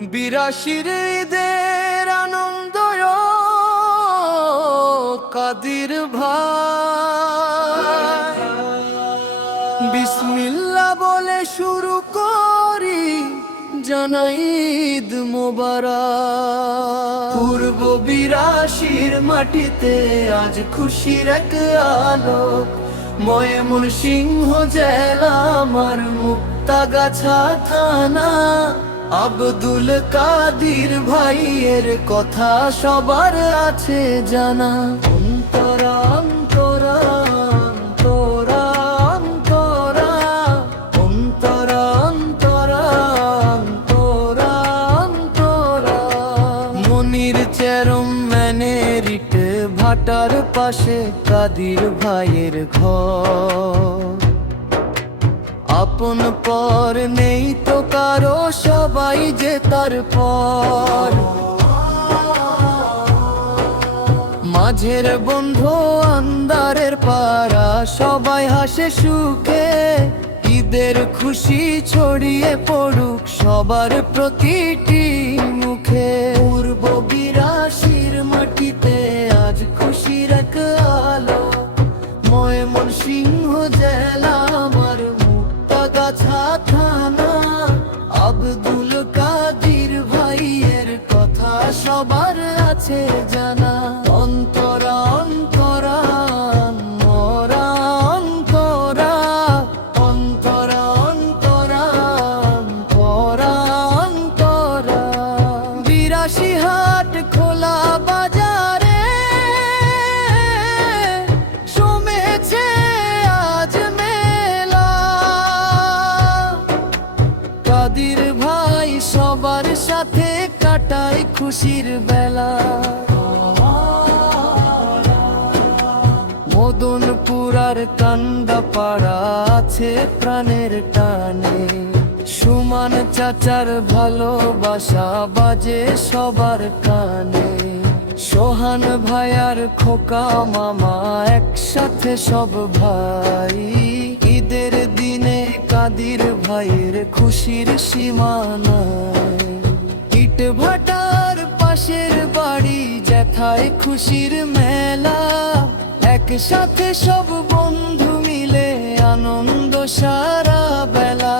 বিরাশির ঈদের আনন্দ কাদির ভাই, বিসমিল্লাহ বলে শুরু করি, জানাই ঈদ মোবারক। পূর্ব বিরাশির মাটিতে আজ খুশির এক আলোক, ময়মনসিংহ জেলা আমার মুক্তাগাছা থানা। আব্দুল কাদির ভাইয়ের কথা সবার আছে জানা। অন্তরা অন্তরা অন্তরা অন্তরা অন্তরা অন্তরা অন্তরা অন্তরা। মনির চেয়ারম্যানের ইটে ভাটার পাশে কাদির ভাইয়ের ঘর। আপন পর নেই তো কারো, সবাই যে তার পর। মাঝের বন্ধু আন্দারের পাড়া, সবাই হাসে সুখে। ঈদের খুশি ছড়িয়ে পড়ুক সবার প্রতিটি মুখে। পূর্ব বিরাশির মাটিতে আজ খুশির এক আলো, ময়মনসিংহ জেলা আমার মুক্তাগাছা থানা। আব্দুল কাদির ভাইয়ের কথা সবার আছে জানা। অন্তরা অন্তরা অন্তরা অন্তরা অন্তরা অন্তরা অন্তরা অন্তরা। বিরাশি হাট খোলা বাজারে জমেছে আজ মেলা। কাদির ভাই সবার সাথে কাটায় খুশির বেলা। মদনপুরার কান্দা পাড়া আছে প্রাণের টানে। সুমান চাচার ভালোবাসা বাজে সবার কানে। সোহান ভাইয়ার খোকা মামা একসাথে সব ভাই। ঈদের দিনে কাদির ভাইয়ের খুশির সীমা নাই। ইট ভাটার পাশের বাড়ি যেথায় খুশির মেলা। একসাথে সব বন্ধু মিলে আনন্দ সারা বেলা।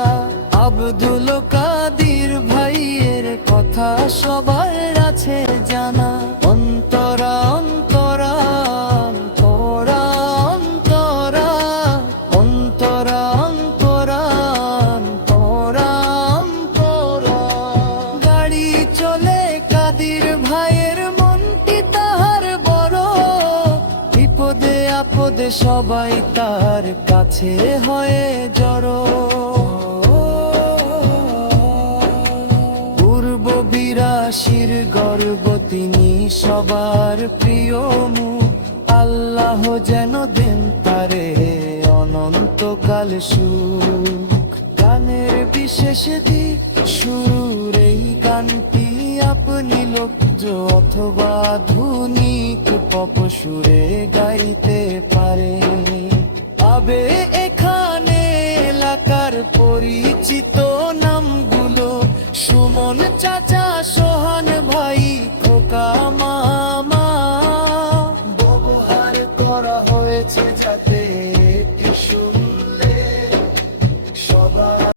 আব্দুল কাদির ভাইয়ের কথা সবার আছে জানা। অন্তরা অন্তরা অন্তরা অন্তরা অন্তরা অন্তরা অন্তরা অন্তরা। গাড়ি চলে কাদির ভাইয়ের মনটি তাহার বড়। বিপদে আপদে সবাই তার কাছে হয়ে জড়ো। পূর্ব বিরাশির গর্ব তিনি সবার প্রিয় মুখ। আল্লাহ যেন দেন তারে অনন্তকাল সুখ। গানের বিশেষ দিক সুর এই গানটি আপনি লোকজ অথবা আধুনিক পপ সুরে গাইতে পারেন। আবে এখানে এলাকার পরিচিত